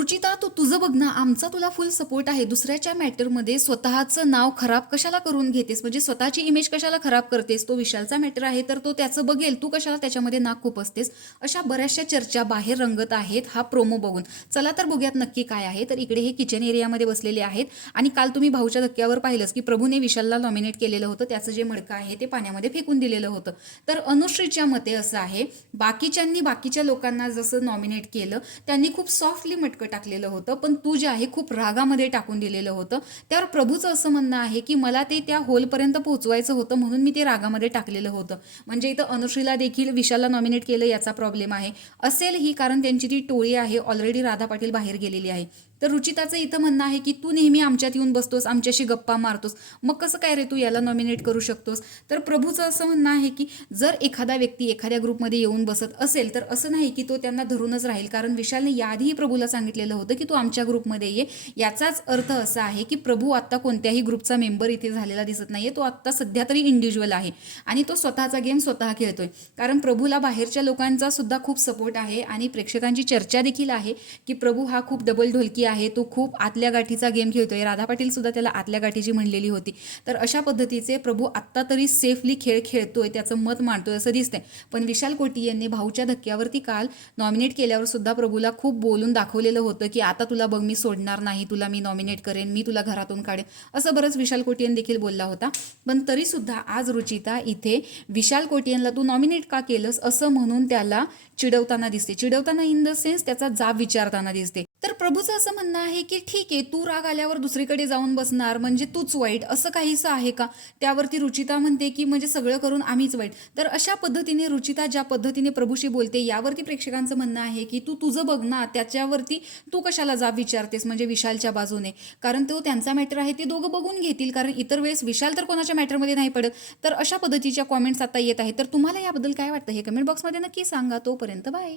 रुचिता तू तुझं बघ ना, आमचा तुला फुल सपोर्ट आहे. दुसऱ्याच्या मॅटरमध्ये स्वतःचं नाव खराब कशाला करून घेतेस? म्हणजे स्वतःची इमेज कशाला खराब करतेस? तो विशालचा मॅटर आहे तर तो त्याचं बघेल, तू कशाला त्याच्यामध्ये नाक खुपसतेस? अशा बऱ्याचशा चर्चा बाहेर रंगत आहेत हा प्रोमो बघून. चला तर बघूयात नक्की काय आहे. तर इकडे हे किचन एरियामध्ये बसलेले आहेत आणि काल तुम्ही भाऊच्या धक्क्यावर पाहिलंच की प्रभूने विशालला नॉमिनेट केलेलं होतं, त्याचं जे मडकं आहे ते पाण्यामध्ये फेकून दिलेलं होतं. तर अनुश्रीच्या मते असं आहे, बाकीच्यांनी बाकीच्या लोकांना जसं नॉमिनेट केलं त्यांनी खूप सॉफ्टली मटकं टाकलेलं होतं, पण तू जे आहे खूप रागामध्ये टाकून दिलेलं होतं. त्यावर प्रभूचं असं म्हणणं आहे की मला ते त्या होलपर्यंत पोहोचवायचं होतं म्हणून मी ते रागामध्ये टाकलेलं होतं. म्हणजे इथं अनुश्रीला देखील विशालला नॉमिनेट केलं याचा प्रॉब्लेम आहे असेलही, कारण त्यांची ती टोळी आहे ऑलरेडी. राधा पाटील बाहेर गेलेली आहे. तर रुचिताचं इथं म्हणणं आहे की तू नेहमी आमच्यात येऊन बसतोस, आमच्याशी गप्पा मारतोस, मग कसं काय रे तू याला नॉमिनेट करू शकतोस? तर प्रभूचं असं म्हणणं आहे की जर एखादा व्यक्ती एखाद्या ग्रुपमध्ये येऊन बसत असेल तर असं नाही की तो त्यांना धरूनच राहील, कारण विशालने याआधीही प्रभूला सांगितलेलं होतं की तू आमच्या ग्रुपमध्ये ये. याचाच अर्थ असा आहे की प्रभू आत्ता कोणत्याही ग्रुपचा मेंबर इथे झालेला दिसत नाहीये. तो आत्ता सध्या तरी इंडिव्हिज्युअल आहे आणि तो स्वतःचा गेम स्वतः खेळतोय, कारण प्रभूला बाहेरच्या लोकांचा सुद्धा खूप सपोर्ट आहे आणि प्रेक्षकांची चर्चा देखील आहे की प्रभू हा खूप डबल ढोलकी आहे, तो खूप आतल्या गाठीचा गेम खेळतोय. राधा पाटील सुद्धा त्याला आतल्या गाठीची म्हणलेली होती. तर अशा पद्धतीचे प्रभू आत्ता तरी सेफली खेळ खेळतोय, त्याचं मत मांडतोय असं दिसतंय. पण विशाल कोटी यांनी भाऊच्या धक्क्यावरती काल नॉमिनेट केल्यावर सुद्धा प्रभूला खूप बोलून दाखवलेलं होतं की आता तुला बघ मी सोडणार नाही, तुला मी नॉमिनेट करेन, मी तुला घरातून काढेन, असं बरंच विशाल कोटियन देखील बोलला होता. पण तरीसुद्धा आज रुचिता इथे विशाल कोटियनला तू नॉमिनेट का केलंस असं म्हणून त्याला चिडवताना दिसते. चिडवताना इन द सेन्स त्याचा जाब विचारताना दिसते. तर प्रभूचं असं म्हणणं आहे की ठीक आहे, तू राग आल्यावर दुसरीकडे जाऊन बसणार म्हणजे तूच वाईट, असं काहीसं आहे का? त्यावरती रुचिता म्हणते की म्हणजे सगळं करून आम्हीच वाईट. तर अशा पद्धतीने रुचिता ज्या पद्धतीने प्रभूशी बोलते यावरती प्रेक्षकांचं म्हणणं आहे की तू तुझं बघ ना, त्याच्यावरती तू कशाला जाब विचारतेस म्हणजे विशालच्या बाजूने? कारण तो त्यांचा मॅटर आहे, ते दोघं बघून घेतील, कारण इतर वेळेस विशाल तर कोणाच्या मॅटरमध्ये नाही पडत. तर अशा पद्धतीच्या कॉमेंट्स आता येत आहेत. तर तुम्हाला याबद्दल काय वाटतं हे कमेंट बॉक्समध्ये नक्की सांगा. तोपर्यंत बाय.